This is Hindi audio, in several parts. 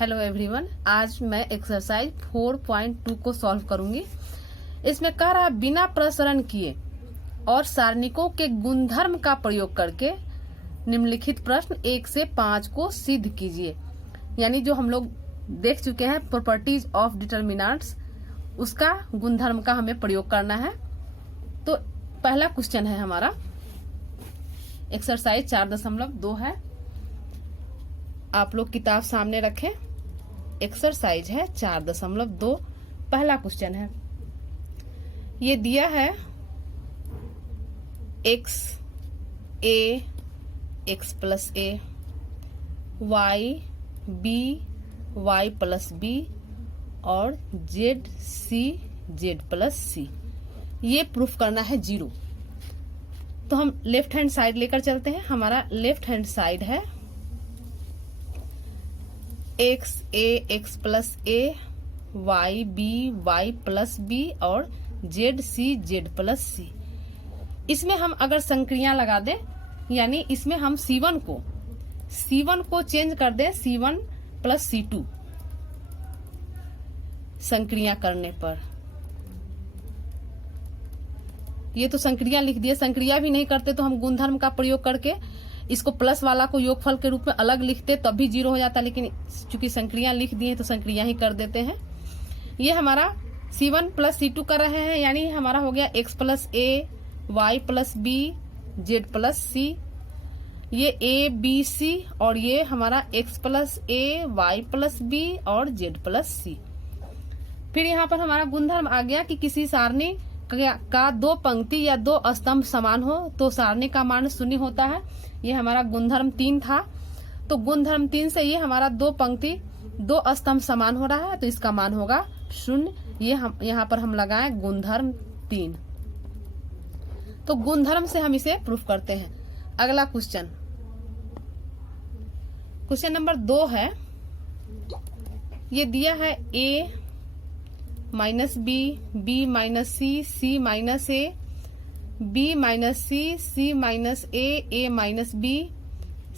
हेलो एवरीवन, आज मैं एक्सरसाइज 4.2 को सॉल्व करूंगी। इसमें कह रहा है बिना प्रसरण किए और सारणिकों के गुणधर्म का प्रयोग करके निम्नलिखित प्रश्न 1 से 5 को सिद्ध कीजिए। यानी जो हम लोग देख चुके हैं प्रॉपर्टीज ऑफ डिटर्मिनेंट्स, उसका गुणधर्म का हमें प्रयोग करना है। तो पहला क्वेश्चन है हमारा, एक्सरसाइज 4.2 है। आप लोग किताब सामने रखें। एक्सरसाइज है 4.2। पहला क्वेश्चन है, ये दिया है x a x plus a, y b y plus b और z c z plus c। ये प्रूफ करना है 0। तो हम लेफ्ट हैंड साइड लेकर चलते हैं। हमारा लेफ्ट हैंड साइड है x a x plus a, y b y plus b और z c z plus c. इसमें हम अगर संक्रिया लगा दें, यानी इसमें हम C1 को चेंज कर दें C1 प्लस C2 संक्रिया करने पर। ये तो संक्रिया लिख दिए, संक्रिया भी नहीं करते तो हम गुणधर्म का प्रयोग करके इसको प्लस वाला को योगफल के रूप में अलग लिखते तब भी 0 हो जाता, लेकिन चूंकि संक्रिया लिख दिए तो संक्रिया ही कर देते हैं। ये हमारा C1 प्लस C2 कर रहे हैं, यानी हमारा हो गया x plus a y plus b z plus c। ये a b c और ये हमारा x plus a y plus b और z प्लस c। फिर यहाँ पर हमारा गुणधर्म आ गया कि किसी सारणी का 2 पंक्ति या 2 स्तंभ समान हो तो सारणी का मान 0 होता है। ये हमारा गुणधर्म 3 था। तो गुणधर्म 3 से ये हमारा 2 पंक्ति 2 स्तंभ समान हो रहा है, तो इसका मान होगा 0। ये हम यहाँ पर हम लगाएं गुणधर्म 3। तो गुणधर्म से हम इसे प्रूफ करते हैं। अगला क्वेश्चन, क्वेश्चन नंबर 2 है। ये दिया है a minus b b minus c c minus a b minus c c minus a minus b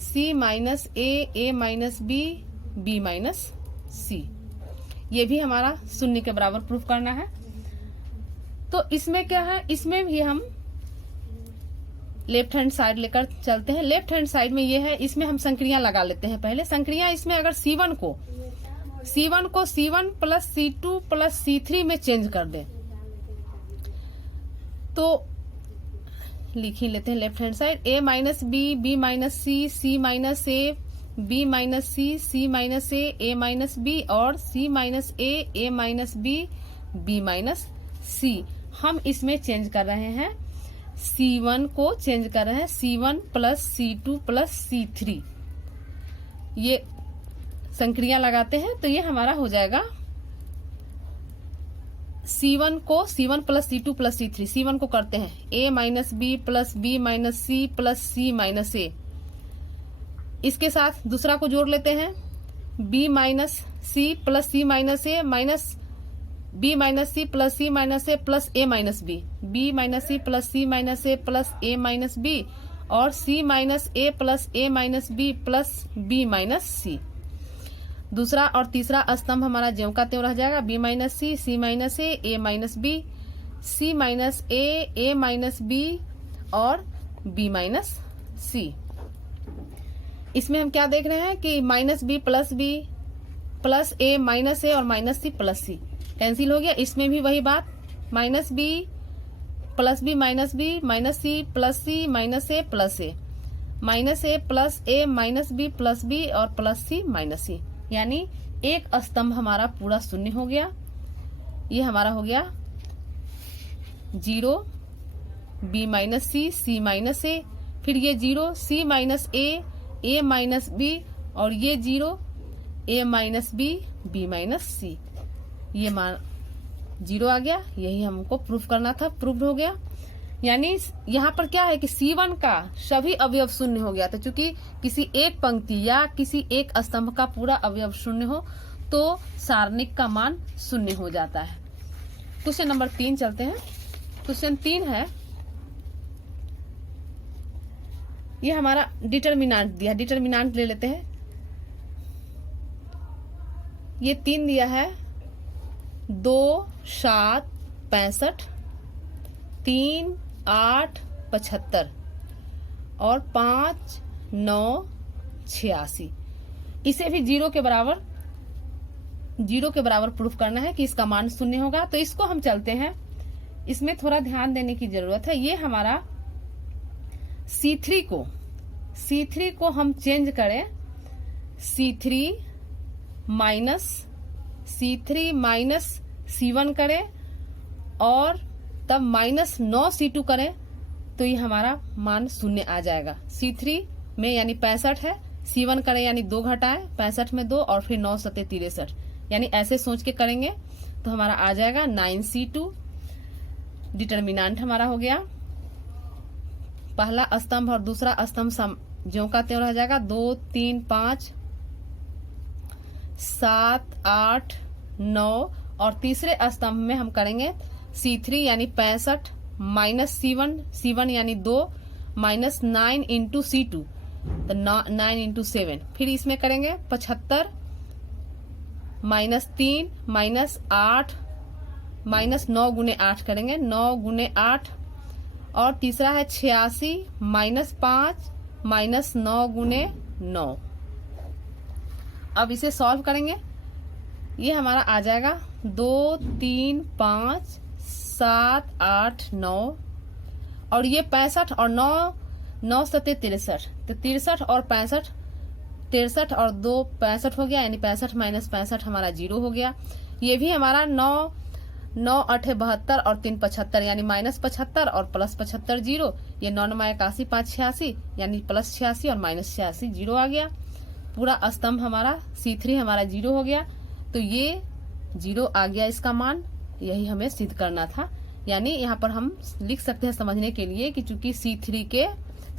c minus a minus b b minus c। ये भी हमारा 0 के बराबर प्रूफ करना है। तो इसमें क्या है, इसमें भी हम लेफ्ट हैंड साइड लेकर चलते हैं। लेफ्ट हैंड साइड में ये है, इसमें हम संक्रिया लगा लेते हैं। पहले संक्रिया इसमें अगर C1 को C1 plus C2 plus C3 में चेंज कर दें तो लिख ही लेते हैं left hand side. a minus B B minus C C minus A B minus C C minus A minus B और c माइनस ए minus B B minus C. हम इसमें चेंज कर रहे हैं, C1 को चेंज कर रहे हैं C1 plus C2 plus C3। ये संक्रिया लगाते हैं तो ये हमारा हो जाएगा C1 को C1 plus C2 plus C3। C1 को करते हैं a minus b plus b minus c plus c minus a. इसके साथ दूसरा को जोड़ लेते हैं b minus c plus c minus A minus b minus c plus c minus a plus a minus b b minus c plus c minus a plus a minus B और c minus a plus a minus b plus b minus c। दूसरा और तीसरा स्तंभ हमारा ज्यों का त्यों रह जाएगा, b माइनस सी सी माइनस ए माइनस बी सी माइनस ए माइनस बी और b माइनस सी। इसमें हम क्या देख रहे हैं कि minus b plus a minus a और minus c plus c cancel हो गया। इसमें भी वही बात, minus b minus b minus c minus a plus a minus a plus a minus b plus b और प्लस सी माइनस सी। यानी एक स्तंभ हमारा पूरा 0 हो गया। ये हमारा हो गया 0 b minus C C minus a, फिर ये 0 c माइनस ए माइनस बी और ये 0 a minus B B minus c. ये मान 0 आ गया। यही हमको प्रूफ करना था, प्रूफ हो गया। यानी यहाँ पर क्या है कि C1 का सभी अवयव 0 हो गया। तो चूंकि किसी एक पंक्ति या किसी एक स्तंभ का पूरा अवयव 0 हो तो सारणिक का मान 0 हो जाता है। क्वेश्चन नंबर 3 चलते हैं। क्वेश्चन 3 है, ये हमारा डिटर्मिनेंट दिया, डिटर्मिनेंट ले लेते हैं। ये 3 दिया है, 2 7 65, 3 8 75 और 5 9 86। इसे भी 0 के बराबर प्रूफ करना है कि इसका मान 0 होगा। तो इसको हम चलते हैं, इसमें थोड़ा ध्यान देने की जरूरत है। ये हमारा C3 को हम चेंज करें C3 माइनस C1 करें और तब -9 C2 करें, तो ये हमारा मान 0 आ जाएगा। C3 में यानी 65 है, C1 करें यानी 2 घटाएं, 65 में 2 और फिर 9 सत्ते 63, यानी ऐसे सोच के करेंगे तो हमारा आ जाएगा 9C2। डिटर्मिनेंट हमारा हो गया, पहला स्तंभ और दूसरा स्तंभ ज्यों का त्यों रह जाएगा। 2 3 5 7 8 9 और तीसरे स्तंभ में हम करेंगे C3 यानी 65 माइनस C1 यानी 2 माइनस 9 इंटू C2, तो 9 इंटू 7। फिर इसमें करेंगे 75 माइनस 3 माइनस 8 माइनस 9 गुने 8 करेंगे, 9 गुने 8 और तीसरा है 86 माइनस 5 माइनस 9 गुने 9। अब इसे सॉल्व करेंगे, ये हमारा आ जाएगा 2 3 5 7 8 9 और ये 65 और 9 सत्ते 63, तो 63 और 65, 63 और 2 65 हो गया, यानी 65 माइनस 65 हमारा 0 हो गया। ये भी हमारा 9 8 72 और 3 75 यानी माइनस 75 और प्लस 75 0, ये 9 9 81 5 86 यानी प्लस 86 और माइनस 86 0 आ गया। पूरा स्तंभ हमारा C3 हमारा 0 हो गया, तो ये 0 आ गया इसका मान। यही हमें सिद्ध करना था, यानी यहाँ पर हम लिख सकते हैं समझने के लिए कि चूंकि C3 के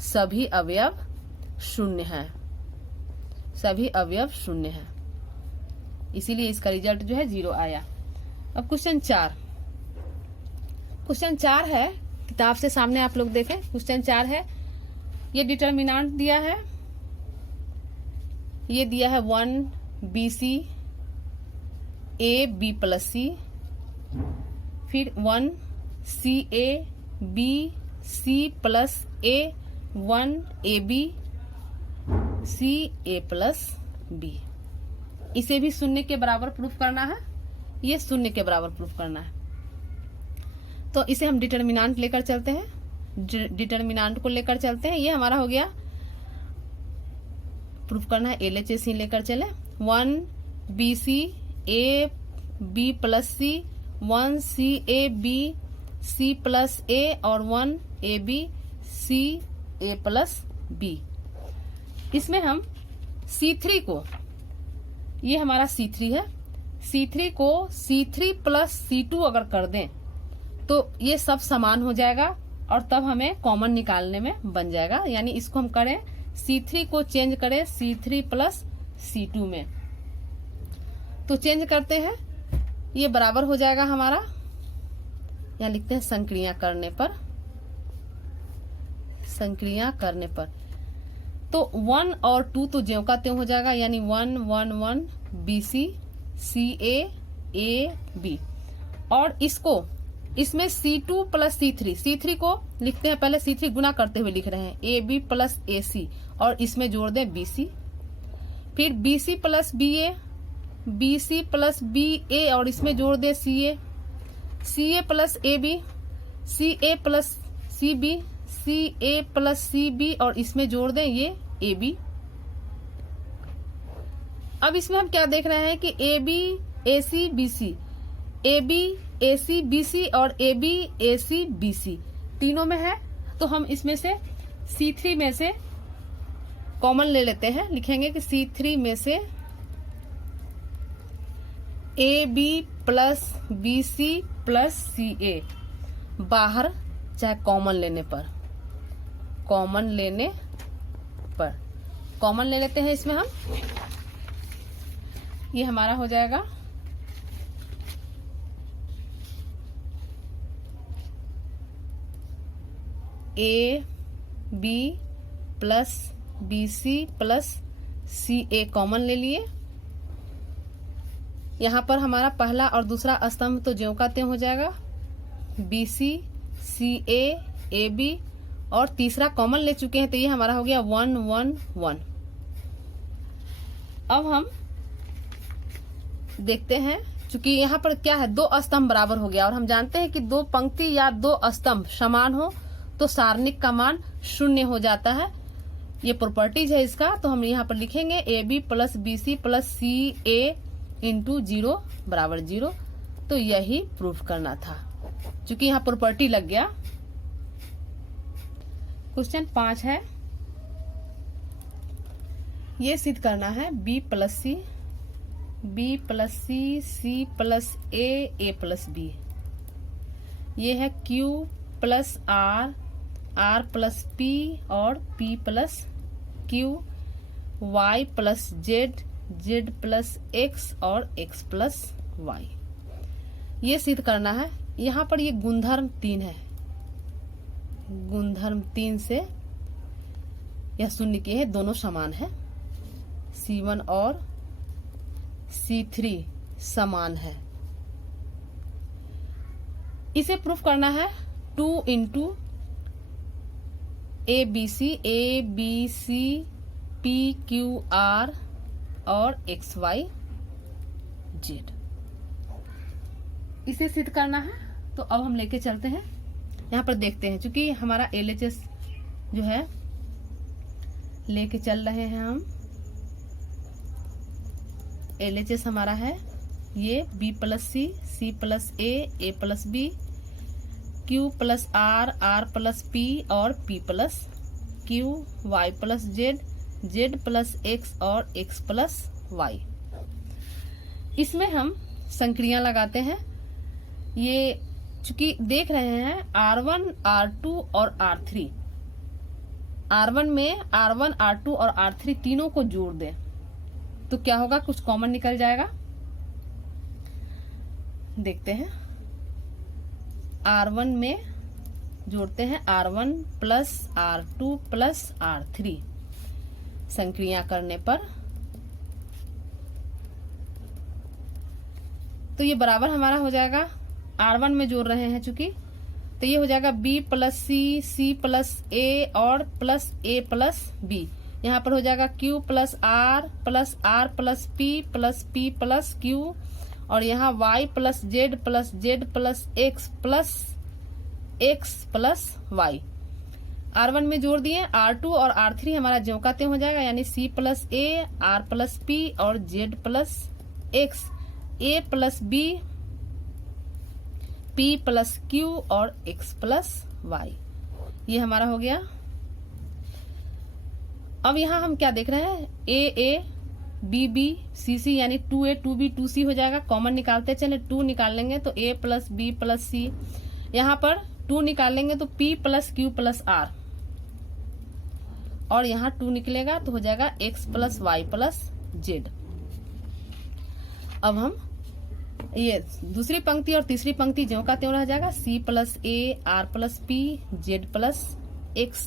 सभी अवयव 0 हैं, सभी अवयव 0 हैं, इसीलिए इसका रिजल्ट जो है 0 आया। अब क्वेश्चन 4 है, किताब से सामने आप लोग देखें। क्वेश्चन 4 है, ये डिटर्मिनेंट दिया है, ये दिया है 1 BC A B plus C, फिर 1 CA B C plus A 1 AB C A plus B। इसे भी 0 के बराबर प्रूफ करना है, ये 0 के बराबर प्रूफ करना है। तो इसे हम डिटर्मिनेंट लेकर चलते हैं, डिटर्मिनेंट को लेकर चलते हैं। ये हमारा हो गया, प्रूफ करना है LHS लेकर चले। 1 BC A B plus C, 1 CA B C plus A और 1 AB C A plus B। इसमें हम C3 को, ये हमारा C3 है, C3 को C3 प्लस C2 अगर कर दें तो ये सब समान हो जाएगा और तब हमें कॉमन निकालने में बन जाएगा। यानी इसको हम करें, C3 को चेंज करें C3 प्लस C2 में, तो चेंज करते हैं, ये बराबर हो जाएगा हमारा, यहाँ लिखते हैं संक्रिया करने पर, तो 1 और 2 तो ज्यों का त्यों हो जाएगा, यानी 1 1 1 BC CA AB और इसमें C2 प्लस C3 को लिखते हैं, पहले C3 गुना करते हुए लिख रहे हैं, AB प्लस AC और इसमें जोड़ दें BC, फिर BC plus BA, BC plus BA और इसमें जोड़ दें CA plus AB, CA plus CB, CA plus CB और इसमें जोड़ दें ये AB। अब इसमें हम क्या देख रहे हैं कि AB AC BC, AB AC BC और AB AC BC तीनों में है, तो हम इसमें से C3 में से कॉमन ले लेते हैं, लिखेंगे कि C3 में से AB plus BC plus CA बाहर, चाहे कॉमन ले लेते हैं इसमें हम, ये हमारा हो जाएगा AB plus BC plus CA common ले लिए, यहाँ पर हमारा पहला और दूसरा स्तंभ तो ज्यों का त्यों हो जाएगा, BC CA AB, और तीसरा कॉमन ले चुके हैं तो ये हमारा हो गया 1 1 1। अब हम देखते हैं, चूंकि यहाँ पर क्या है, दो स्तंभ बराबर हो गया और हम जानते हैं कि दो पंक्ति या दो स्तंभ समान हो तो सारणिक का मान 0 हो जाता है। ये प्रॉपर्टीज है इसका, तो हम यहाँ पर लिखेंगे AB plus BC plus CA into 0 बराबर 0। तो यही प्रूफ करना था, चूंकि यहाँ प्रॉपर्टी लग गया। क्वेश्चन 5 है, ये सिद्ध करना है B plus C C plus A plus B। ये है Q plus R plus P और P plus Q, Y plus Z plus X और X प्लस Y। ये सिद्ध करना है। यहाँ पर ये गुणधर्म 3 है, गुणधर्म 3 से यह शून्य के है, दोनों समान है। C1 और C3 समान है। इसे प्रूफ करना है 2 इंटू ABC PQR और XY Z। इसे सिद्ध करना है, तो अब हम लेके चलते हैं। यहाँ पर देखते हैं, चूंकि हमारा LHS जो है लेके चल रहे हैं हम, LHS हमारा है ये B plus C plus A plus B, Q plus R plus P और P plus Q, Y plus Z plus X और X प्लस Y। इसमें हम संक्रिया लगाते हैं। ये चूंकि देख रहे हैं R1 R2 और R3, R1 में R1 R2 और R3 तीनों को जोड़ दें तो क्या होगा, कुछ कॉमन निकल जाएगा। देखते हैं, R1 में जोड़ते हैं R1 plus R2 plus R3 संक्रिया करने पर, तो ये बराबर हमारा हो जाएगा। R1 में जोड़ रहे हैं चूंकि, तो ये हो जाएगा B plus C plus A और प्लस A प्लस B। यहाँ पर हो जाएगा Q plus R plus P plus Q, और यहाँ Y plus Z plus X plus Y। R1 में जोड़ दिए, R2 और R3 हमारा ज्यों का त्यों हो जाएगा, यानी C plus A R plus P और Z plus X, A plus B P plus Q और X प्लस Y। ये हमारा हो गया। अब यहाँ हम क्या देख रहे हैं, A B C यानी 2A 2B 2C हो जाएगा। कॉमन निकालते चले, 2 निकाल लेंगे तो A plus B plus C, यहाँ पर 2 निकाल लेंगे तो P plus Q plus R, और यहाँ 2 निकलेगा तो हो जाएगा X plus Y plus Z। अब हम ये दूसरी पंक्ति और तीसरी पंक्ति ज्यों का त्यों रह जाएगा, C plus A R plus P Z plus X,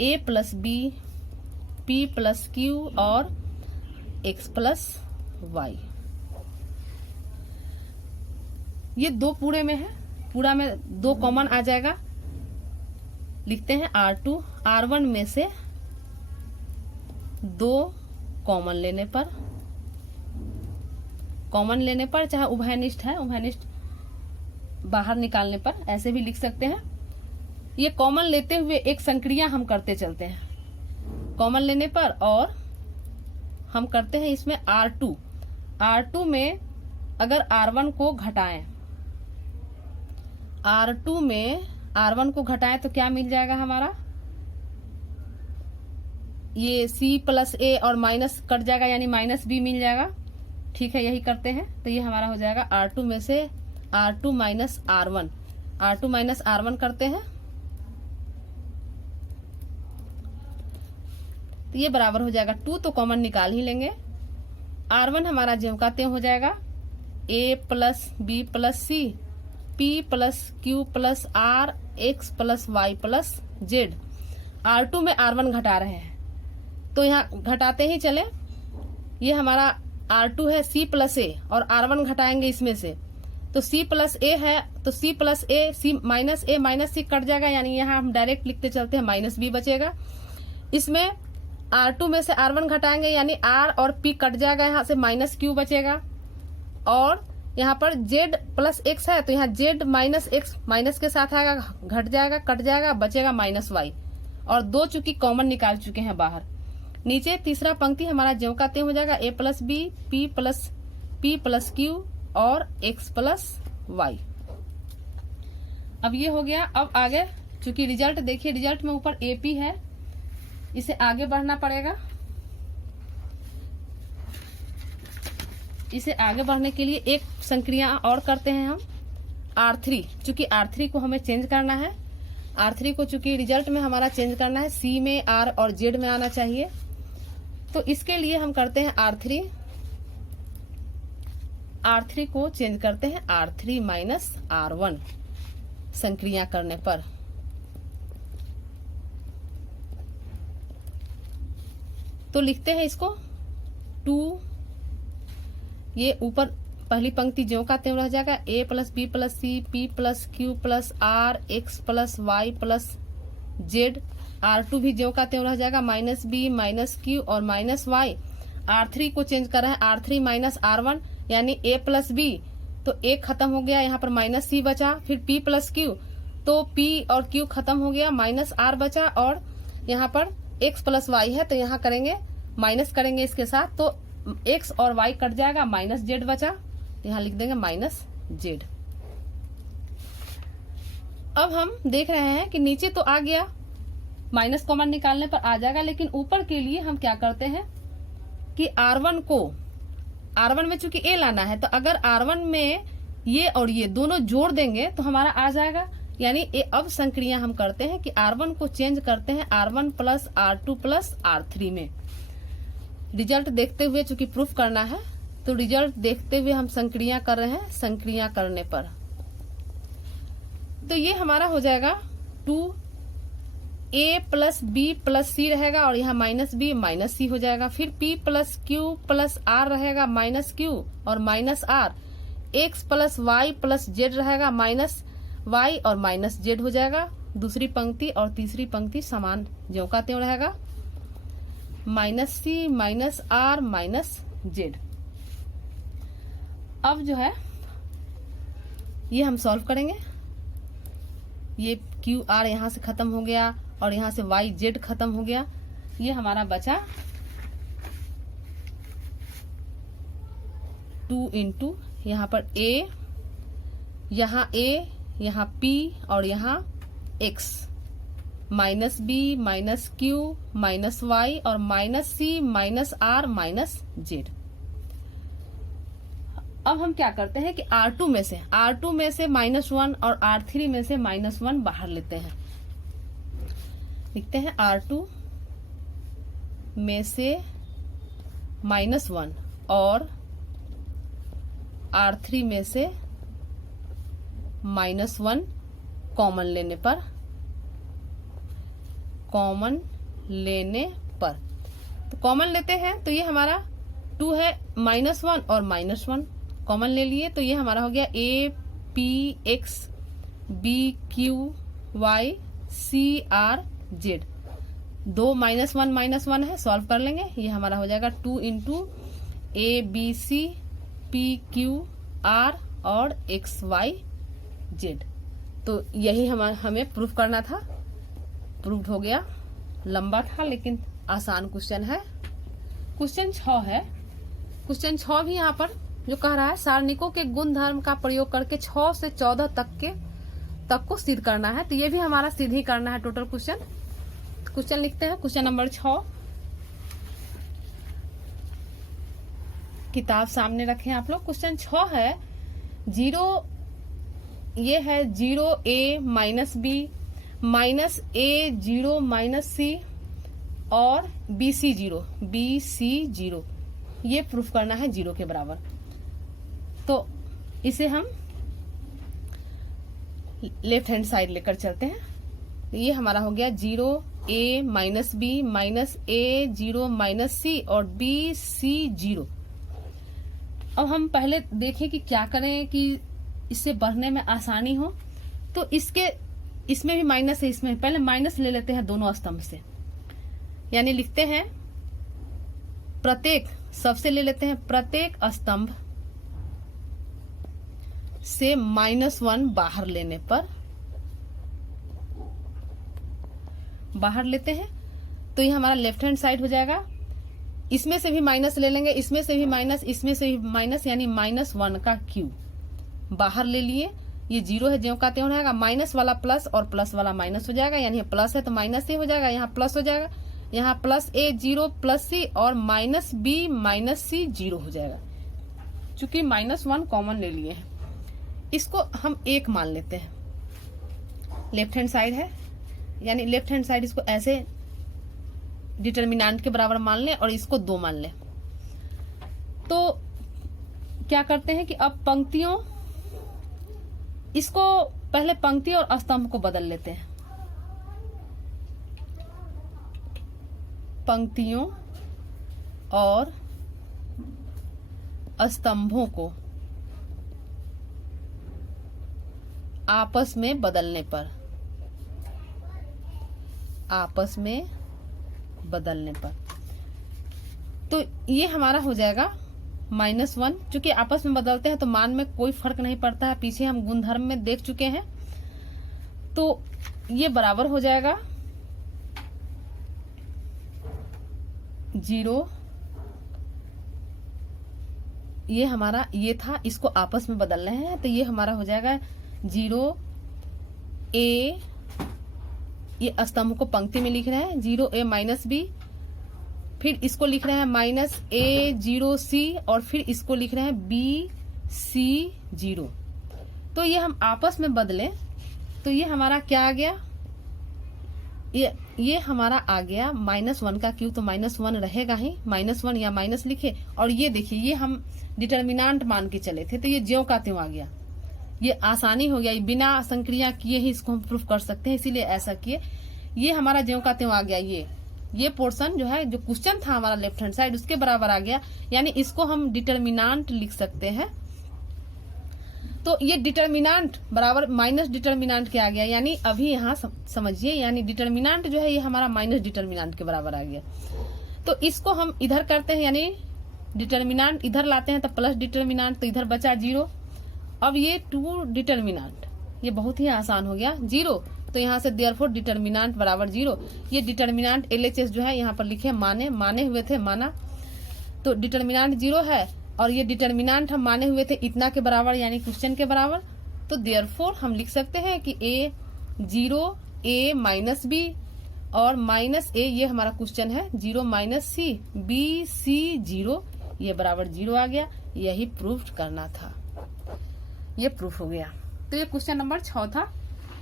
A plus B P plus Q और X प्लस Y। ये 2 पूरे में है, पूरा में 2 कॉमन आ जाएगा। लिखते हैं R2, R1 में से 2 कॉमन लेने पर चाहे उभयनिष्ठ है, उभयनिष्ठ बाहर निकालने पर ऐसे भी लिख सकते हैं। ये कॉमन लेते हुए एक संक्रिया हम करते चलते हैं कॉमन लेने पर, और हम करते हैं इसमें R2 में अगर R1 को घटाएं, R2 में R1 को घटाएं तो क्या मिल जाएगा हमारा, ये C प्लस A और माइनस कट जाएगा, यानी माइनस B मिल जाएगा। ठीक है, यही करते हैं। तो ये हमारा हो जाएगा R2 में से R2 माइनस R1 करते हैं, तो ये बराबर हो जाएगा 2, तो कॉमन निकाल ही लेंगे। R1 हमारा ज्यों का त्यों हो जाएगा, A plus B plus C P plus Q plus R X plus Y plus Z। R2 में R1 घटा रहे हैं तो यहाँ घटाते ही चले, ये हमारा R2 है C प्लस A और R1 घटाएंगे इसमें से, तो C प्लस A है तो C plus A minus C cut जाएगा, यानी यहाँ हम डायरेक्ट लिखते चलते हैं माइनस B बचेगा। इसमें R2 में से R1 घटाएंगे यानी R और P कट जाएगा, यहाँ से माइनस Q बचेगा। और यहाँ पर Z प्लस X है तो यहाँ Z माइनस X माइनस के साथ आएगा, घट जाएगा, कट जाएगा, बचेगा माइनस Y। और 2 चूंकि कॉमन निकाल चुके हैं बाहर। नीचे तीसरा पंक्ति हमारा ज्यों का त्यों हो जाएगा, A plus B, P plus Q और X प्लस Y। अब ये हो गया। अब आगे चूंकि रिजल्ट देखिए, रिजल्ट में ऊपर AP है, इसे आगे बढ़ना पड़ेगा। इसे आगे बढ़ने के लिए एक संक्रिया और करते हैं हम, R3। चूंकि R3 को हमें चेंज करना है, R3 को चूंकि रिजल्ट में हमारा चेंज करना है, C में R और Z में आना चाहिए, तो इसके लिए हम करते हैं R3 को चेंज करते हैं R3 माइनस R1 संक्रिया करने पर। तो लिखते हैं इसको 2, ये ऊपर पहली पंक्ति ज्यों का त्यों रह जाएगा, A plus B plus C, P plus Q plus R, X plus Y plus Z। R2 भी ज्यों का त्यों रह जाएगा, माइनस B माइनस Q और माइनस Y। R3 को चेंज कर रहे हैं R3 माइनस R1 यानी A प्लस B, तो A खत्म हो गया, यहाँ पर माइनस C बचा। फिर P प्लस Q, तो P और Q खत्म हो गया, माइनस R बचा। और यहाँ पर X प्लस Y है तो यहाँ करेंगे माइनस करेंगे इसके साथ, तो X और Y कट जाएगा, माइनस Z बचा, यहाँ लिख देंगे माइनस Z। अब हम देख रहे हैं कि नीचे तो आ गया, माइनस कॉमन निकालने पर आ जाएगा, लेकिन ऊपर के लिए हम क्या करते हैं कि R1 में चूंकि A लाना है, तो अगर R1 में ये और ये दोनों जोड़ देंगे तो हमारा आ जाएगा। यानी अब संक्रिया हम करते हैं कि R1 को चेंज करते हैं R1 plus R2 plus R3 में। रिजल्ट देखते हुए चूंकि प्रूफ करना है, तो रिजल्ट देखते हुए हम संक्रिया कर रहे हैं। संक्रिया करने पर तो ये हमारा हो जाएगा 2A plus B plus C रहेगा और यहाँ माइनस B माइनस C हो जाएगा। फिर P plus Q plus R रहेगा, माइनस Q और minus R। X plus Y plus Z रहेगा, माइनस Y और माइनस Z हो जाएगा। दूसरी पंक्ति और तीसरी पंक्ति समान ज्यों का त्यों रहेगा, minus C minus R minus Z। अब जो है ये हम सॉल्व करेंगे। ये QR यहाँ से खत्म हो गया और यहाँ से YZ खत्म हो गया। ये हमारा बचा 2 इंटू यहाँ पर A, यहाँ P और यहाँ X, minus B minus Q minus Y और minus C minus R minus Z। अब हम क्या करते हैं कि R2 में से -1 और R3 में से -1 बाहर लेते हैं। लिखते हैं R2 में से -1 और R3 में से -1 कॉमन लेने पर तो कॉमन लेते हैं, तो ये हमारा 2 है, -1 और -1 कॉमन ले लिए, तो ये हमारा हो गया A P X B Q Y C R Z। 2 -1 है, सॉल्व कर लेंगे। ये हमारा हो जाएगा 2 into A B C P Q R और X Y Z। तो यही हमें प्रूफ करना था, प्रूफ हो गया। लंबा था लेकिन आसान क्वेश्चन है। क्वेश्चन 6 है। क्वेश्चन 6 भी यहाँ पर जो कह रहा है सारणिकों के गुण धर्म का प्रयोग करके 6 से 14 तक को सिद्ध करना है, तो ये भी हमारा सिद्ध ही करना है टोटल क्वेश्चन लिखते हैं। क्वेश्चन नंबर 6, किताब सामने रखें आप लोग। क्वेश्चन 6 है 0, ये है 0A minus B minus A 0 minus C और BC 0 ये प्रूफ करना है 0 के बराबर। तो इसे हम लेफ्ट हैंड साइड लेकर चलते हैं। ये हमारा हो गया 0A minus B minus A 0 minus C और BC 0। अब हम पहले देखें कि क्या करें कि इससे बढ़ने में आसानी हो। तो इसमें भी माइनस है, इसमें पहले माइनस ले लेते हैं दोनों स्तंभ से, यानी लिखते हैं प्रत्येक, सबसे ले लेते हैं प्रत्येक स्तंभ से -1 बाहर लेने पर, बाहर लेते हैं तो ये हमारा लेफ्ट हैंड साइड हो जाएगा। इसमें से भी माइनस ले लेंगे, इसमें से भी माइनस, इसमें से भी माइनस, यानी -1 का क्यूब बाहर ले लिए। ये 0 है, ज्यों का त्यों रहेगा। माइनस वाला प्लस और प्लस वाला माइनस हो जाएगा, यानी प्लस है तो माइनस ही हो जाएगा, यहाँ प्लस हो जाएगा, यहाँ +a 0 +c और -b -c 0 हो जाएगा। चूंकि -1 कॉमन ले लिए हैं, इसको हम 1 मान लेते हैं। लेफ्ट हैंड साइड है, यानी लेफ्ट हैंड साइड इसको ऐसे डिटर्मिनेंट के बराबर मान लें और इसको 2 मान लें। तो क्या करते हैं कि अब पंक्तियों, इसको पहले पंक्ति और स्तंभ को बदल लेते हैं। पंक्तियों और स्तंभों को आपस में बदलने पर, आपस में बदलने पर, तो ये हमारा हो जाएगा -1। चूंकि आपस में बदलते हैं तो मान में कोई फर्क नहीं पड़ता है, पीछे हम गुणधर्म में देख चुके हैं। तो ये बराबर हो जाएगा 0, ये हमारा ये था, इसको आपस में बदल रहे हैं तो ये हमारा हो जाएगा 0a, ये स्तंभ को पंक्ति में लिख रहे हैं 0a -b, फिर इसको लिख रहे हैं -a 0c और फिर इसको लिख रहे हैं bc 0। तो ये हम आपस में बदलें तो ये हमारा क्या आ गया, ये हमारा आ गया -1 का क्यूब, तो -1 रहेगा ही, -1 या माइनस लिखे। और ये देखिए, ये हम डिटर्मिनेंट मान के चले थे तो ये ज्यों का त्यों आ गया। ये आसानी हो गया, बिना संक्रिया किए ही इसको हम प्रूफ कर सकते हैं, इसीलिए ऐसा किए। ये हमारा ज्यों का त्यों आ गया, ये पोर्शन जो है, जो क्वेश्चन था हमारा लेफ्ट हैंड साइड, उसके बराबर आ गया, यानी इसको हम डिटर्मिनेंट लिख सकते हैं। तो ये डिटर्मिनेंट बराबर माइनस डिटर्मिनेंट क्या आ गया, यानी अभी यहाँ समझिए, यानी डिटर्मिनेंट जो है ये हमारा माइनस डिटर्मिनेंट के बराबर आ गया। तो इसको हम इधर करते हैं, यानी डिटर्मिनेंट इधर लाते हैं तो प्लस डिटर्मिनेंट, तो इधर बचा 0। अब ये 2 डिटर्मिनेंट, ये बहुत ही आसान हो गया 0, तो यहाँ से देयरफॉर डिटर्मिनेंट बराबर 0। ये डिटर्मिनेंट LHS जो है यहाँ पर लिखे माने हुए थे, माना, तो डिटर्मिनेंट 0 है और ये डिटर्मिनेंट हम माने हुए थे इतना के बराबर, यानी क्वेश्चन के बराबर। तो देयरफॉर हम लिख सकते हैं कि a 0 a -b और -a, ये हमारा क्वेश्चन है 0 -c b c 0, ये बराबर 0 आ गया। यही प्रूफ करना था, ये प्रूफ हो गया। तो ये क्वेश्चन नंबर 6 था।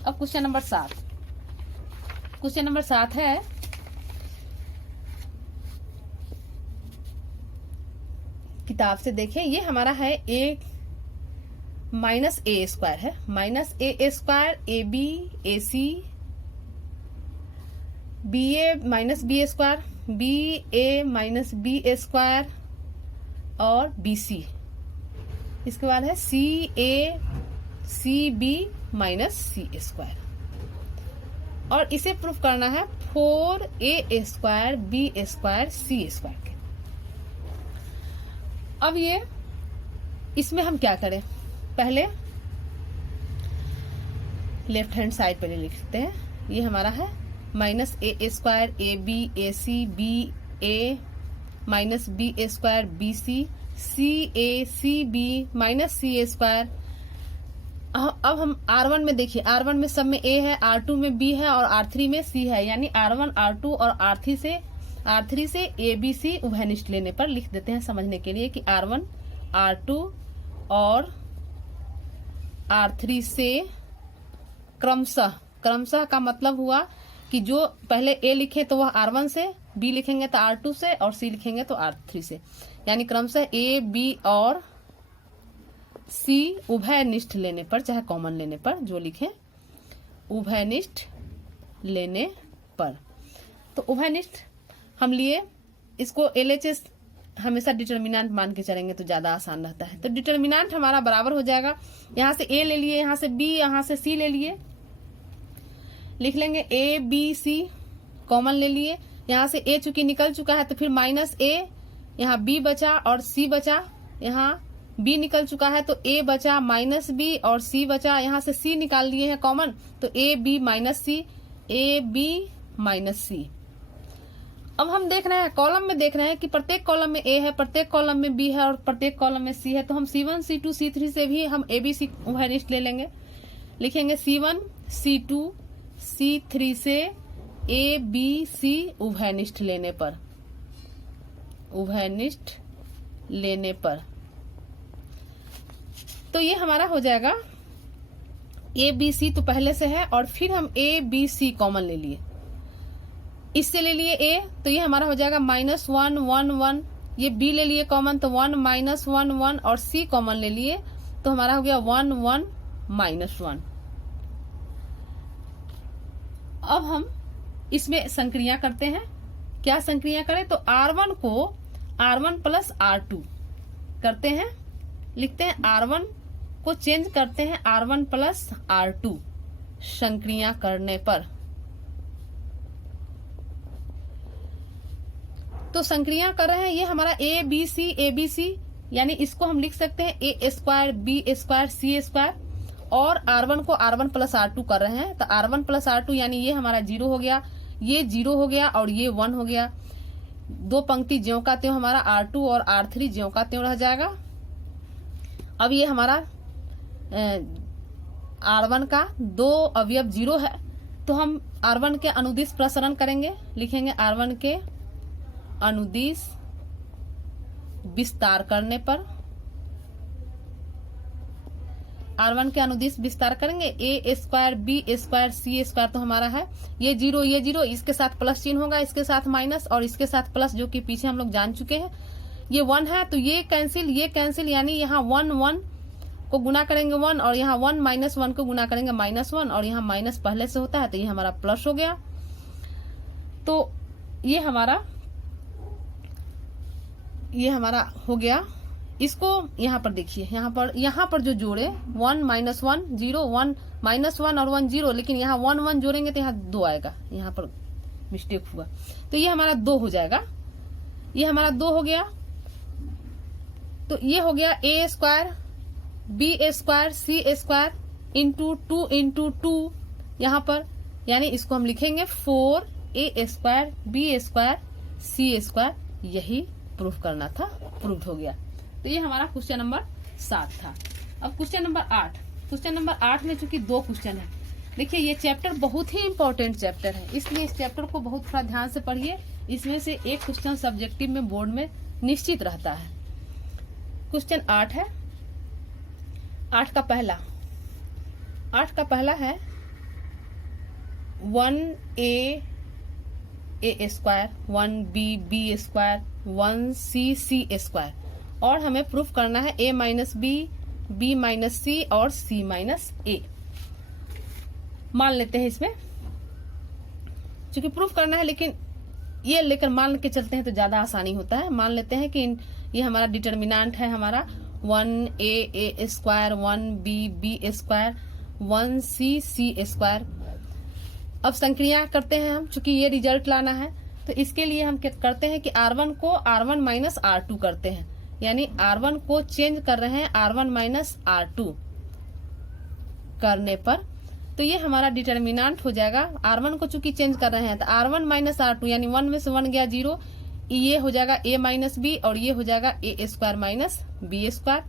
अब क्वेश्चन नंबर 7, क्वेश्चन नंबर 7 है किताब से देखें, ये हमारा है a -a² है, -a² ab ac ba -b² ba -b² और bc, इसके बाद है ca cb -c², और इसे प्रूफ करना है 4a² b² c² के। अब ये इसमें हम क्या करें, पहले लेफ्ट हैंड साइड पहले लिखते हैं। ये हमारा है -a² ab ac ba -b² bc ca cb -ca²। अब हम R1 में देखिए, R1 में सब में A है, R2 में B है और R3 में C है, यानी R1 R2 और R3 से ABC उभयनिष्ठ लेने पर लिख देते हैं समझने के लिए कि R1 R2 और R3 से क्रमशः का मतलब हुआ कि जो पहले A लिखे तो वह R1 से, B लिखेंगे तो R2 से और C लिखेंगे तो R3 से, यानी क्रमशः A B और C उभयनिष्ठ लेने पर, चाहे कॉमन लेने पर, जो लिखें उभयनिष्ठ लेने पर। तो उभयनिष्ठ हम लिए, इसको LHS हमेशा डिटर्मिनेंट मान के चलेंगे तो ज्यादा आसान रहता है। तो डिटर्मिनेंट हमारा बराबर हो जाएगा, यहाँ से ए ले लिए, यहाँ से बी, यहाँ से सी ले लिए, लिख लेंगे ए बी सी कॉमन ले लिए। यहाँ से ए चूंकि निकल चुका है तो फिर माइनस ए, यहाँ बी बचा और सी बचा, यहाँ बी निकल चुका है तो ए बचा माइनस बी और सी बचा, यहाँ से सी निकाल लिए हैं कॉमन तो a B minus c, a B minus c. अब हम देख रहे हैं कॉलम में, देख रहे हैं कि प्रत्येक कॉलम में ए है, प्रत्येक कॉलम में बी है और प्रत्येक कॉलम में सी है। तो हम C1 C2 C3 से भी हम ABC उभयनिष्ठ ले लेंगे, लिखेंगे C1 C2 C3 से ABC उभयनिष्ठ लेने पर, उभयनिष्ठ लेने पर तो ये हमारा हो जाएगा ABC तो पहले से है और फिर हम ABC कॉमन ले लिए, इससे ले लिए A तो ये हमारा हो जाएगा -1 1 1, ये B ले लिए कॉमन तो 1 -1 1 और C कॉमन ले लिए तो हमारा हो गया 1 1 -1। अब हम इसमें संक्रिया करते हैं। क्या संक्रिया करें तो R1 को R1 प्लस R2 करते हैं, लिखते हैं R1 को चेंज करते हैं R1 प्लस R2 संक्रिया करने पर। तो संक्रिया कर रहे हैं, ये हमारा ए बी सी यानी इसको हम लिख सकते हैं ए स्क्वायर बी स्क्वायर सी स्क्वायर, और R1 को R1 प्लस R2 कर रहे हैं तो R1 प्लस R2 यानी ये हमारा 0 हो गया, ये 0 हो गया और ये 1 हो गया। दो पंक्ति ज्यों का त्यों हमारा R2 और R3 ज्यों का त्यों रह जाएगा। अब ये हमारा R1 का दो अवयव 0 है तो हम R1 के अनुदिश प्रसरण करेंगे, लिखेंगे R1 के अनुदिश विस्तार करने पर, R1 के अनुदिश विस्तार करेंगे ए स्क्वायर बी स्क्वायर सी स्क्वायर तो हमारा है ये 0 इसके साथ प्लस चिन्ह होगा, इसके साथ माइनस और इसके साथ प्लस जो कि पीछे हम लोग जान चुके हैं। ये 1 है तो ये कैंसिल यानी यहाँ 1 1 को गुना करेंगे 1 और यहाँ 1 -1 को गुना करेंगे -1 और यहाँ माइनस पहले से होता है तो ये हमारा प्लस हो गया। तो ये हमारा हो गया। इसको यहाँ पर देखिए, यहाँ पर जो जोड़े 1 -1 0 1 -1 और 1 0, लेकिन यहाँ 1 1 जोड़ेंगे तो यहाँ 2 आएगा, यहाँ पर मिस्टेक हुआ तो ये हमारा 2 हो जाएगा। ये हमारा 2 हो गया तो ये हो गया ए स्क्वायर बी स्क्वायर सी स्क्वायर इंटू 2 यहाँ पर, यानी इसको हम लिखेंगे 4a स्क्वायर बी स्क्वायर सी स्क्वायर। यही प्रूफ करना था, प्रूफ हो गया। तो ये हमारा क्वेश्चन नंबर 7 था। अब क्वेश्चन नंबर 8, क्वेश्चन नंबर 8 में चूंकि 2 क्वेश्चन है, देखिए ये चैप्टर बहुत ही इंपॉर्टेंट चैप्टर है, इसलिए इस चैप्टर को बहुत थोड़ा ध्यान से पढ़िए। इसमें से एक क्वेश्चन सब्जेक्टिव में बोर्ड में निश्चित रहता है। क्वेश्चन 8 है, 8 का पहला है 1a square 1b square 1c square, और हमें प्रूफ करना है a minus b b minus c और c माइनस ए। मान लेते हैं इसमें, चूंकि प्रूफ करना है लेकिन ये लेकर मान के चलते हैं तो ज्यादा आसानी होता है। मान लेते हैं कि ये हमारा डिटर्मिनेंट है हमारा 1a square 1b square 1c square. अब संक्रिया करते हैं हम, चूंकि ये रिजल्ट लाना है तो इसके लिए हम क्या करते हैं कि R1 को R1 माइनस R2 करते हैं, यानी R1 को चेंज कर रहे हैं R1 माइनस R2 करने पर तो ये हमारा डिटर्मिनेंट हो जाएगा। R1 को चूंकि चेंज कर रहे हैं तो R1 माइनस R2 यानी 1 में से 1 गया 0, ये हो जाएगा a माइनस बी और ये हो जाएगा a square minus B square.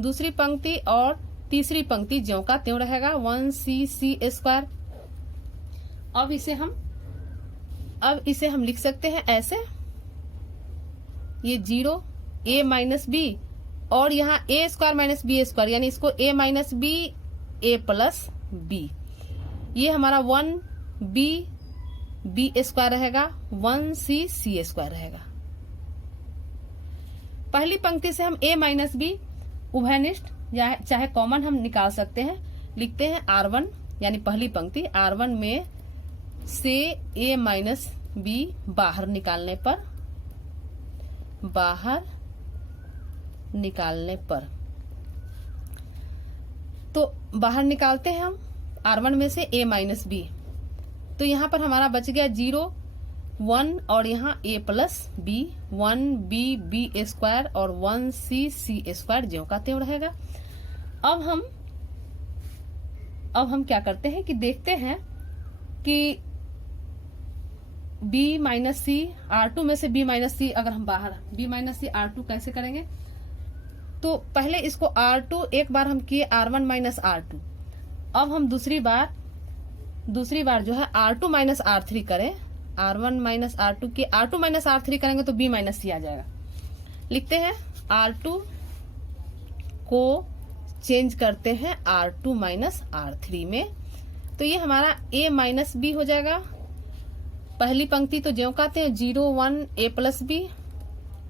दूसरी पंक्ति और तीसरी पंक्ति ज्यों का त्यों रहेगा 1c स्क्वायर। अब इसे हम लिख सकते हैं ऐसे, ये 0 a माइनस बी और यहाँ a square minus B square, यानी इसको a minus b a plus b. ये हमारा 1b स्क्वायर रहेगा 1c स्क्वायर रहेगा। पहली पंक्ति से हम a माइनस बी उभयनिष्ठ या चाहे कॉमन हम निकाल सकते हैं, लिखते हैं R1 यानी पहली पंक्ति R1 में से a माइनस बी बाहर निकालने पर, बाहर निकालने पर। तो बाहर निकालते हैं हम R1 में से a माइनस बी। तो यहाँ पर हमारा बच गया 0 1 और यहाँ a plus b, 1b b square और 1c c स्क्वायर ज्यों का त्यों रहेगा। अब हम क्या करते हैं कि देखते हैं कि b माइनस सी R2 में से b माइनस सी, अगर हम बाहर b माइनस सी R2 कैसे करेंगे। तो पहले इसको R2 एक बार हम किए R1 माइनस R2। अब हम दूसरी बार जो है R2 माइनस R3 करें, R1 माइनस R2 के R2 माइनस R3 करेंगे तो b माइनस सी आ जाएगा। लिखते हैं R2 को चेंज करते हैं R2 माइनस R3 में, तो ये हमारा a माइनस बी हो जाएगा। पहली पंक्ति तो ज्यों का त्यों 0 1 a प्लस बी,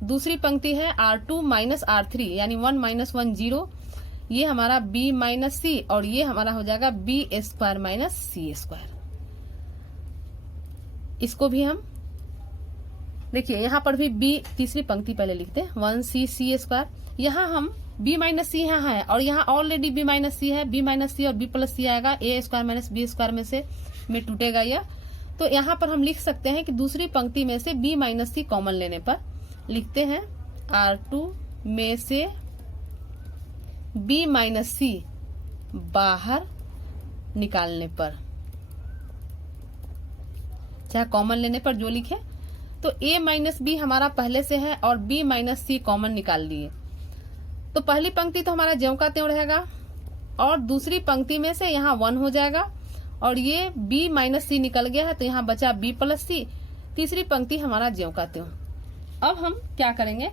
दूसरी पंक्ति है R2 माइनस R3 यानी 1 माइनस 1 0, ये हमारा b माइनस सी और ये हमारा हो जाएगा b स्क्वायर माइनस सी स्क्वायर। इसको भी हम देखिए यहाँ पर भी b तीसरी पंक्ति पहले लिखते हैं 1c c स्क्वायर। यहाँ हम b माइनस सी यहाँ है और यहाँ ऑलरेडी b माइनस सी है, b माइनस सी और b प्लस सी आएगा, a square minus b square में टूटेगा यह। तो यहाँ पर हम लिख सकते हैं कि दूसरी पंक्ति में से b माइनस सी कॉमन लेने पर लिखते हैं R2 में से b माइनस सी बाहर निकालने पर, चाहे कॉमन लेने पर जो लिखे। तो a माइनस बी हमारा पहले से है और b माइनस सी कॉमन निकाल लिए, तो पहली पंक्ति तो हमारा ज्यों का त्यों रहेगा और दूसरी पंक्ति में से यहाँ 1 हो जाएगा और ये b माइनस सी निकल गया है तो यहाँ बचा b प्लस सी, तीसरी पंक्ति हमारा ज्यों का त्यों। अब हम क्या करेंगे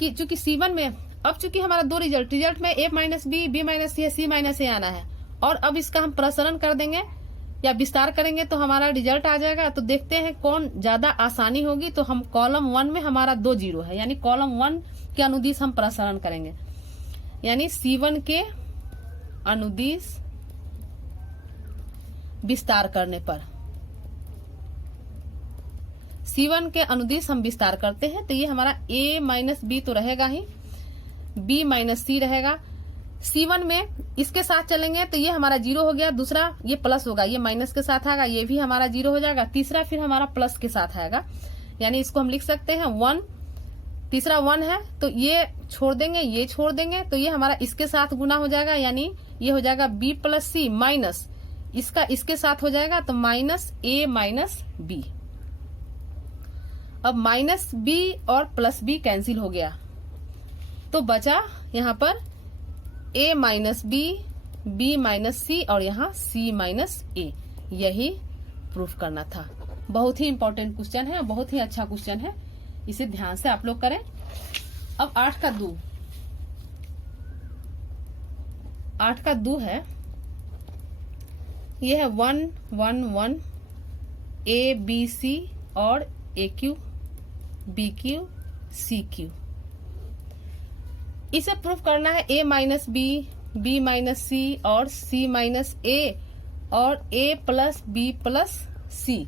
कि चूंकि C1 में अब चूंकि हमारा दो रिजल्ट में a minus b, b minus c, c minus a आना है और अब इसका हम प्रसरण कर देंगे या विस्तार करेंगे तो हमारा रिजल्ट आ जाएगा। तो देखते हैं कौन ज्यादा आसानी होगी। तो हम कॉलम 1 में हमारा 2 0 है यानी कॉलम 1 के अनुदिश हम प्रसरण करेंगे, यानी C1 के अनुदिश विस्तार करने पर, C1 के अनुदिश हम विस्तार करते हैं तो ये हमारा a माइनस बी तो रहेगा ही, b माइनस सी रहेगा। C1 में इसके साथ चलेंगे तो ये हमारा 0 हो गया, दूसरा ये प्लस होगा, ये माइनस के साथ आएगा, ये भी हमारा 0 हो जाएगा, तीसरा फिर हमारा प्लस के साथ आएगा, यानी इसको हम लिख सकते हैं 1, तीसरा 1 है तो ये छोड़ देंगे, ये छोड़ देंगे तो ये हमारा इसके साथ गुना हो जाएगा, यानी ये हो जाएगा b प्लस सी माइनस इसका इसके साथ हो जाएगा तो माइनस a माइनस बी। अब माइनस b और प्लस b कैंसिल हो गया तो बचा यहाँ पर a minus b, b minus c और यहाँ c माइनस ए। यही प्रूफ करना था। बहुत ही इंपॉर्टेंट क्वेश्चन है, बहुत ही अच्छा क्वेश्चन है, इसे ध्यान से आप लोग करें। अब 8 का 2 है, यह है 1 1 1 a b c और a q b q c q। इसे प्रूफ करना है a minus b, b minus c और c माइनस ए और a plus b plus c,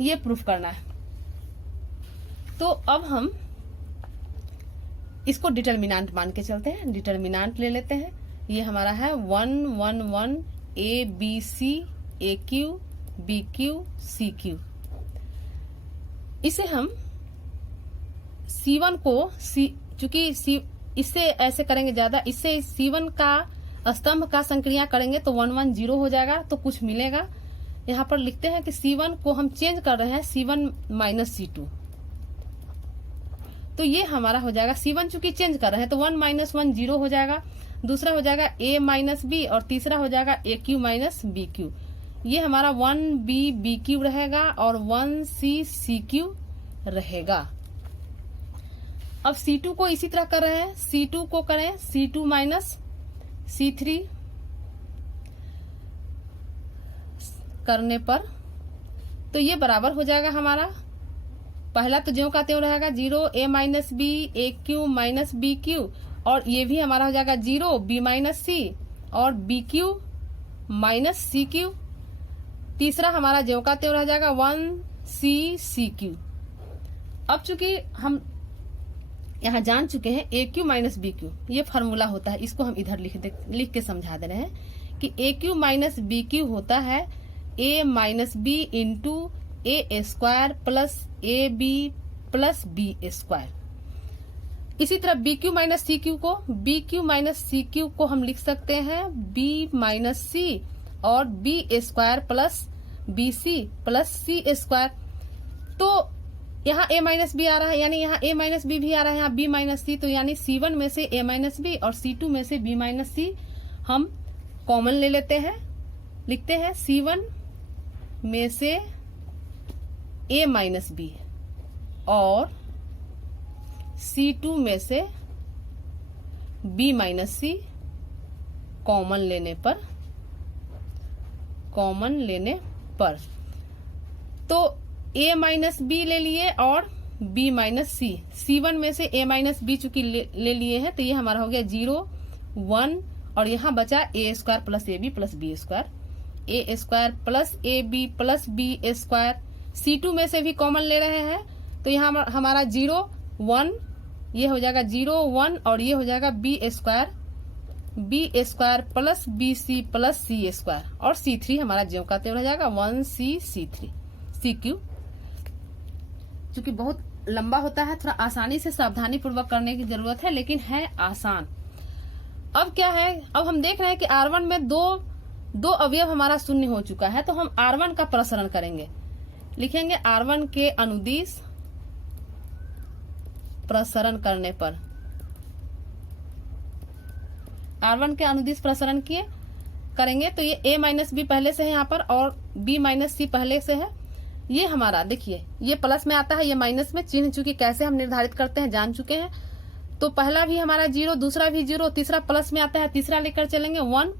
ये प्रूफ करना है। तो अब हम इसको डिटर्मिनेंट मान के चलते हैं, डिटर्मिनेंट ले लेते हैं। ये हमारा है 1 1 1 a b c a q b q c q। इसे हम C1 को चूंकि इससे ऐसे करेंगे ज्यादा, इससे C1 का स्तंभ का संक्रिया करेंगे तो 1 1 0 हो जाएगा तो कुछ मिलेगा। यहाँ पर लिखते हैं कि C1 को हम चेंज कर रहे हैं C1 माइनस C2, तो ये हमारा हो जाएगा C1 चूंकि चेंज कर रहे हैं तो 1 माइनस 1 0 हो जाएगा, दूसरा हो जाएगा a माइनस बी और तीसरा हो जाएगा a q minus b q. ये हमारा 1b b क्यू रहेगा और 1c c क्यू रहेगा। अब C2 को इसी तरह कर रहे हैं, C2 को करें C2 माइनस C3 करने पर तो ये बराबर हो जाएगा हमारा, पहला तो ज्यों का त्यों रहेगा 0 a minus b a q minus b q और ये भी हमारा हो जाएगा 0 b माइनस सी और b Q minus c q. तीसरा हमारा ज्यों का त्यों रह जाएगा 1c c क्यू। अब चूंकि हम यहाँ जान चुके हैं ए क्यू माइनस बी क्यू, ये फॉर्मूला होता है। इसको हम इधर लिख के समझा दे रहे हैं कि a cube minus b cube होता है a minus b into a square plus a b plus b square. इसी तरह b Q minus c cube को, b Q minus c cube को हम लिख सकते हैं बी माइनस सी और b square plus b c plus c square. तो यहाँ a माइनस बी आ रहा है, यानी यहाँ a माइनस बी भी आ रहा है, यहाँ b माइनस सी, तो यानी C1 में से a माइनस बी और C2 में से b माइनस सी हम कॉमन ले लेते हैं। लिखते हैं C1 में से a माइनस बी और C2 में से b माइनस सी कॉमन लेने पर तो a माइनस बी ले लिए और b माइनस सी, C1 में से a माइनस बी चूंकि ले लिए हैं तो ये हमारा हो गया 0 1 और यहाँ बचा a square plus a b plus b square, a square plus a b plus b square. C2 में से भी कॉमन ले रहे हैं तो यहाँ हमारा 0 1 ये हो जाएगा 0 1 और ये हो जाएगा b square plus b c plus c square और C3 हमारा ज्यों का त्यों रह जाएगा 1C3 सी क्यू। चूंकि बहुत लंबा होता है, थोड़ा आसानी से सावधानी पूर्वक करने की जरूरत है, लेकिन है आसान। अब क्या है, अब हम देख रहे हैं कि R1 में दो अवयव हमारा शून्य हो चुका है, तो हम R1 का प्रसरण करेंगे। लिखेंगे R1 के अनुदिश प्रसरण करने पर, R1 के अनुदिश प्रसरण करेंगे तो ये a माइनस बी पहले से है यहाँ पर और b माइनस सी पहले से है। ये हमारा देखिए ये प्लस में आता है, ये माइनस में, चिन्ह चूंकि कैसे हम निर्धारित करते हैं जान चुके हैं। तो पहला भी हमारा 0, दूसरा भी 0, तीसरा प्लस में आता है, तीसरा लेकर चलेंगे 1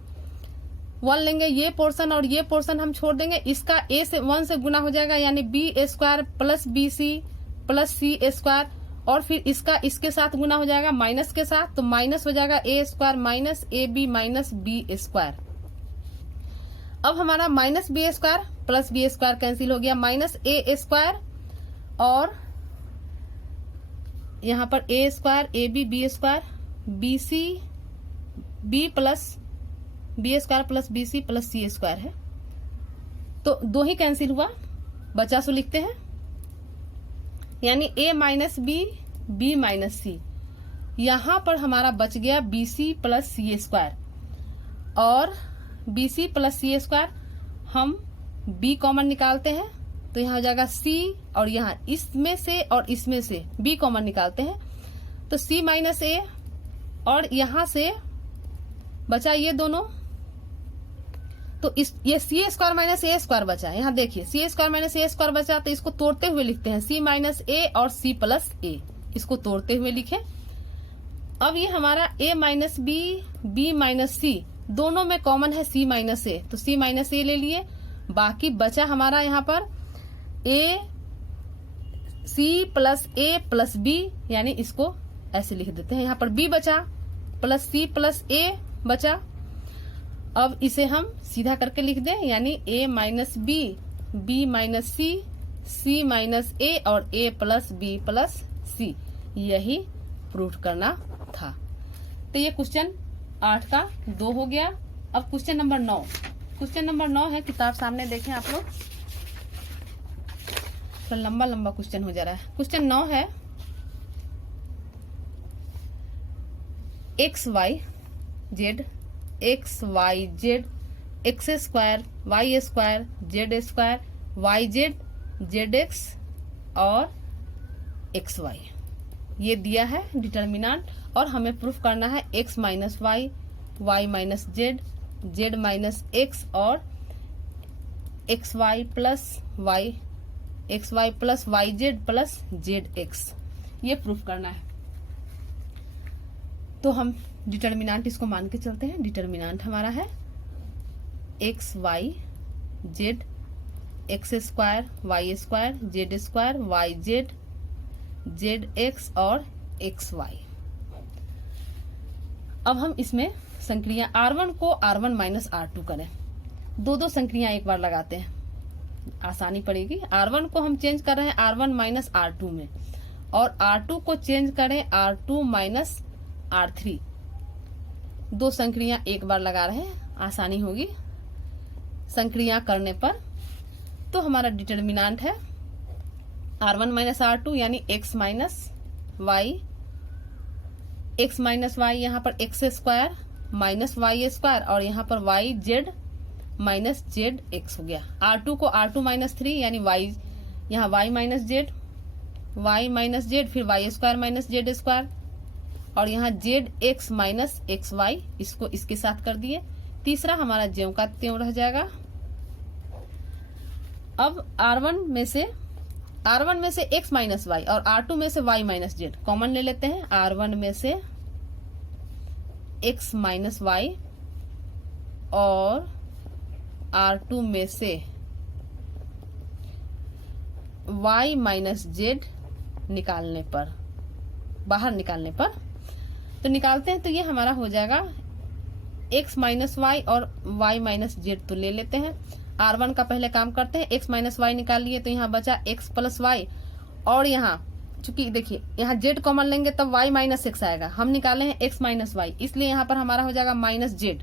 लेंगे, ये पोर्शन और ये पोर्शन हम छोड़ देंगे। इसका a से 1 से गुना हो जाएगा यानी b square plus b c plus c square और फिर इसका इसके साथ गुना हो जाएगा माइनस के साथ, तो माइनस हो जाएगा a square minus A B minus B square. अब हमारा minus B square plus b square cancel हो गया, माइनस ए स्क्वायर और यहाँ पर a square a b square b c b plus b square plus b c plus c square है, तो दो ही कैंसिल हुआ, बचा सो लिखते हैं यानी a माइनस बी माइनस सी। यहाँ पर हमारा बच गया B c plus c square और B c plus c square हम b कॉमन निकालते हैं तो यहाँ हो जाएगा c और यहाँ इसमें से और इसमें से b कॉमन निकालते हैं तो c माइनस ए और यहाँ से बचा ये दोनों, तो ये सी स्क्वायर माइनस ए स्क्वायर बचा। यहाँ देखिए सी स्क्वायर माइनस ए स्क्वायर बचा तो इसको तोड़ते हुए लिखते हैं c माइनस ए और c प्लस ए, इसको तोड़ते हुए लिखे। अब ये हमारा a माइनस बी माइनस सी दोनों में कॉमन है c माइनस ए, तो c माइनस ए ले लिए, बाकी बचा हमारा यहाँ पर a c plus a plus b, यानी इसको ऐसे लिख देते हैं। यहाँ पर b बचा प्लस c प्लस ए बचा। अब इसे हम सीधा करके लिख दें यानी a minus b minus c, c minus a और a plus b plus c, यही प्रूफ करना था। तो ये क्वेश्चन 8 का 2 हो गया। अब क्वेश्चन नंबर 9, क्वेश्चन नंबर 9 है, किताब सामने देखें आप लोग, तो लंबा क्वेश्चन हो जा रहा है। क्वेश्चन 9 है x y z x square y square z square y z z x और एक्स वाई, ये दिया है डिटर्मिनेंट, और हमें प्रूफ करना है x minus y, y minus z, z minus x और x y plus y z plus z x, ये प्रूफ करना है। तो हम डिटर्मिनेंट इसको मान के चलते हैं। डिटर्मिनेंट हमारा है x y z x square y square y z z x और एक्स वाई। अब हम इसमें संक्रिया R1 को R1 माइनस R2 करें, दो संक्रिया एक बार लगाते हैं, आसानी पड़ेगी। R1 को हम चेंज कर रहे हैं R1 माइनस R2 में, और R2 को चेंज करें R2 माइनस R3। दो संक्रिया एक बार लगा रहे हैं, आसानी होगी संक्रिया करने पर। तो हमारा डिटर्मिनेंट है R1 माइनस R2 यानी x minus y, x minus y, यहाँ पर x square minus y square और यहाँ पर y z minus z x हो गया। R2 को R2 माइनस 3 यानी y, यहाँ y minus z, y minus z, फिर y square minus z square और यहाँ z x minus x y, इसको इसके साथ कर दिए। तीसरा हमारा ज्यों का त्यों रह जाएगा। अब R1 में से x माइनस वाई और R2 में से y माइनस जेड कॉमन ले लेते हैं। R1 में से x माइनस वाई और R2 में से y माइनस जेड निकालने पर, बाहर निकालने पर तो निकालते हैं, तो ये हमारा हो जाएगा x माइनस वाई और y माइनस जेड तो ले लेते हैं। R1 का पहले काम करते हैं, x माइनस वाई निकाल लिए तो यहाँ बचा x प्लस वाई और यहाँ चूंकि देखिए यहाँ z कॉमन लेंगे तब y माइनस एक्स आएगा, हम निकाले हैं x माइनस वाई, इसलिए यहाँ पर हमारा हो जाएगा माइनस जेड।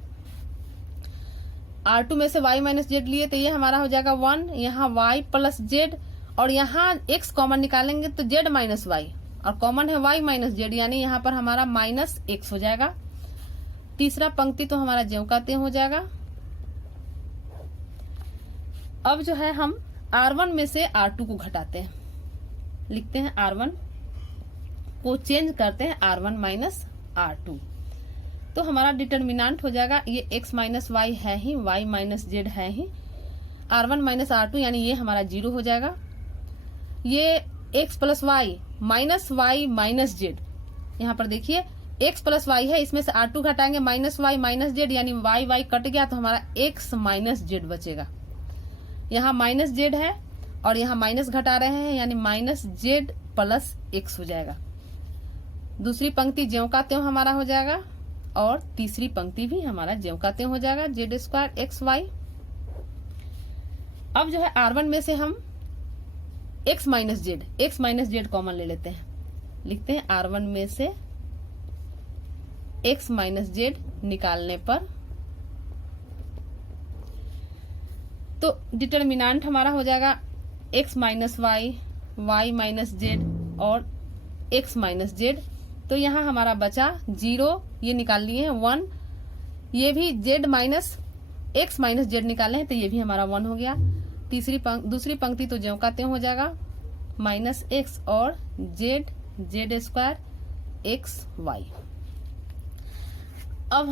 R2 में से y माइनस जेड लिए तो ये हमारा हो जाएगा 1, यहाँ y प्लस जेड और यहाँ x कॉमन निकालेंगे तो z माइनस वाई और कॉमन है y माइनस जेड यानी यहाँ पर हमारा माइनस एक्स हो जाएगा। तीसरा पंक्ति तो हमारा ज्यों का त्यों हो जाएगा। अब जो है हम R1 में से R2 को घटाते हैं, लिखते हैं R1 को चेंज करते हैं R1 माइनस R2, तो हमारा डिटर्मिनेंट हो जाएगा ये x माइनस वाई है ही, y माइनस जेड है ही, R1 माइनस R2 यानी ये हमारा 0 हो जाएगा। ये x plus y minus y minus z, यहाँ पर देखिए x प्लस वाई है, इसमें से R2 घटाएंगे माइनस वाई माइनस जेड यानी y y कट गया तो हमारा x माइनस जेड बचेगा। यहाँ माइनस जेड है और यहाँ माइनस घटा रहे हैं यानी माइनस जेड प्लस एक्स हो जाएगा। दूसरी पंक्ति ज्यों का त्यों हमारा हो जाएगा और तीसरी पंक्ति भी हमारा ज्यों का त्यों हो जाएगा, जेड स्क्वायर एक्स वाई। अब जो है R1 में से हम x माइनस जेड कॉमन ले लेते हैं, लिखते हैं R1 में से x माइनस जेड निकालने पर तो डिटर्मिनेंट हमारा हो जाएगा x minus y, y minus z और x माइनस जेड। तो यहाँ हमारा बचा 0, ये निकाल लिए हैं 1, ये भी z minus x minus Z निकाले हैं तो ये भी हमारा 1 हो गया। दूसरी पंक्ति तो ज्यों का त्यों हो जाएगा माइनस एक्स और जेड स्क्वायर एक्स वाई। अब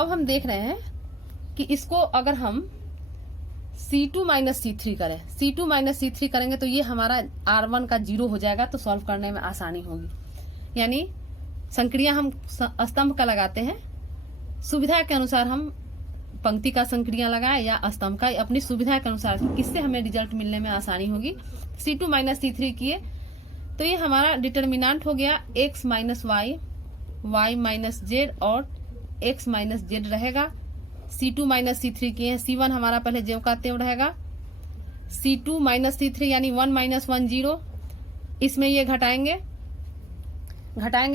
हम देख रहे हैं कि इसको अगर हम C2 माइनस C3 करें, C2 माइनस C3 करेंगे तो ये हमारा R1 का 0 हो जाएगा, तो सॉल्व करने में आसानी होगी। यानी संक्रिया हम स्तंभ का लगाते हैं, सुविधा के अनुसार हम पंक्ति का संक्रिया लगाए या स्तंभ का, अपनी सुविधा के अनुसार किससे हमें रिजल्ट मिलने में आसानी होगी। C2 माइनस C3 किए तो ये हमारा डिटर्मिनेंट हो गया x minus y, y minus z और x माइनस जेड रहेगा। C2 माइनस C3 किए हैं, C1 हमारा पहले ज्यों का त्यों रहेगा, C2 माइनस C3 यानी 1 माइनस 1 0, इसमें ये घटाएंगे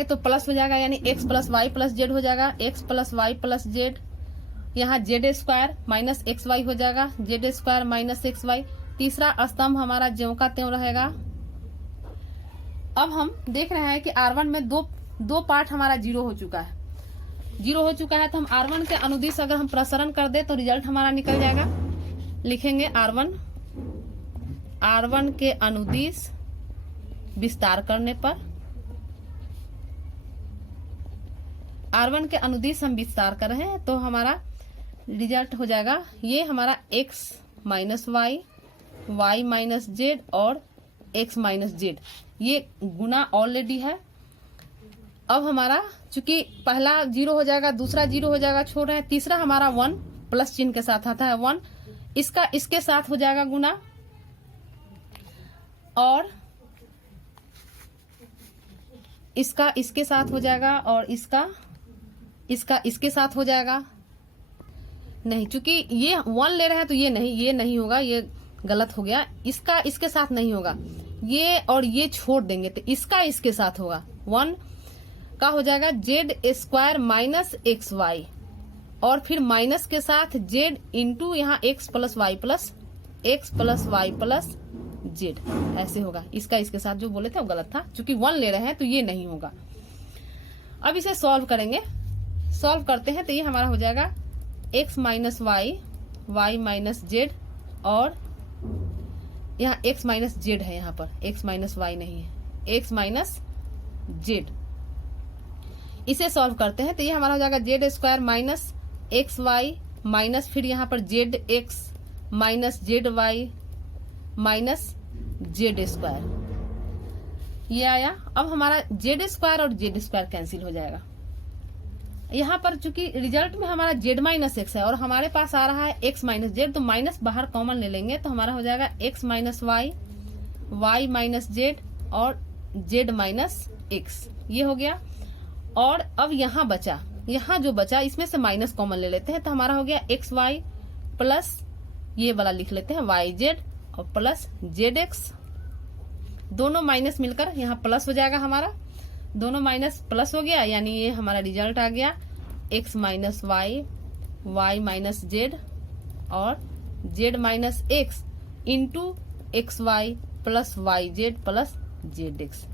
तो प्लस हो जाएगा यानी x plus y plus z हो जाएगा, x plus y plus z, यहाँ z square minus x y हो जाएगा, z square minus x y. तीसरा स्तंभ हमारा ज्यों का त्यों रहेगा। अब हम देख रहे हैं कि R1 में दो पार्ट हमारा 0 हो चुका है, तो हम R1 के अनुदिश अगर हम प्रसरण कर दे तो रिजल्ट हमारा निकल जाएगा। लिखेंगे R1 के अनुदिश विस्तार करने पर, R1 के अनुदिश हम विस्तार कर रहे हैं तो हमारा रिजल्ट हो जाएगा ये हमारा x minus y, y minus z और x माइनस जेड, ये गुना ऑलरेडी है। अब हमारा चूंकि पहला 0 हो जाएगा, दूसरा 0 हो जाएगा, छोड़ रहे हैं, तीसरा हमारा 1 प्लस चिन्ह के साथ आता है 1, इसका इसके साथ हो जाएगा गुना और इसका इसके साथ हो जाएगा और इसका इसके साथ हो जाएगा। नहीं, चूंकि ये 1 ले रहे हैं तो ये नहीं होगा, ये गलत हो गया, इसका इसके साथ नहीं होगा, ये और ये छोड़ देंगे तो इसका इसके साथ होगा 1 का हो जाएगा z square minus x y और फिर माइनस के साथ जेड इंटू यहाँ x plus y plus z ऐसे होगा। इसका इसके साथ जो बोले थे वो गलत था, क्योंकि 1 ले रहे हैं तो ये नहीं होगा। अब इसे सॉल्व करेंगे, सॉल्व करते हैं तो ये हमारा हो जाएगा x minus y minus z और यहाँ x माइनस जेड है, यहाँ पर x माइनस वाई नहीं है, x माइनस जेड। इसे सॉल्व करते हैं तो ये हमारा हो जाएगा z square minus x y minus फिर यहाँ पर z x minus z y minus z square. ये आया। अब हमारा जेड स्क्वायर और जेड स्क्वायर कैंसिल हो जाएगा। यहाँ पर चूंकि रिजल्ट में हमारा जेड माइनस एक्स है और हमारे पास आ रहा है एक्स माइनस जेड, तो माइनस बाहर कॉमन ले लेंगे तो हमारा हो जाएगा x minus y minus z और जेड माइनस एक्स। ये हो गया। और अब यहाँ बचा, यहाँ जो बचा इसमें से माइनस कॉमन ले लेते हैं तो हमारा हो गया एक्स वाई प्लस ये वाला लिख लेते हैं वाई जेड और प्लस जेड एक्स। दोनों माइनस मिलकर यहाँ प्लस हो जाएगा, हमारा दोनों माइनस प्लस हो गया, यानी ये हमारा रिजल्ट आ गया x minus y minus z और z minus x into x y plus y z plus z x.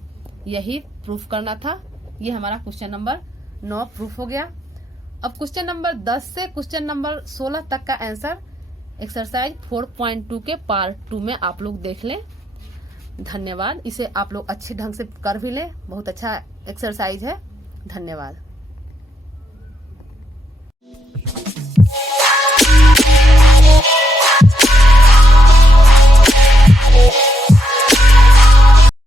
यही प्रूफ करना था। ये हमारा क्वेश्चन नंबर 9 प्रूफ हो गया। अब क्वेश्चन नंबर 10 से क्वेश्चन नंबर 16 तक का आंसर एक्सरसाइज 4.2 के पार्ट 2 में आप लोग देख लें। धन्यवाद। इसे आप लोग अच्छे ढंग से कर भी लें, बहुत अच्छा एक्सरसाइज है। धन्यवाद।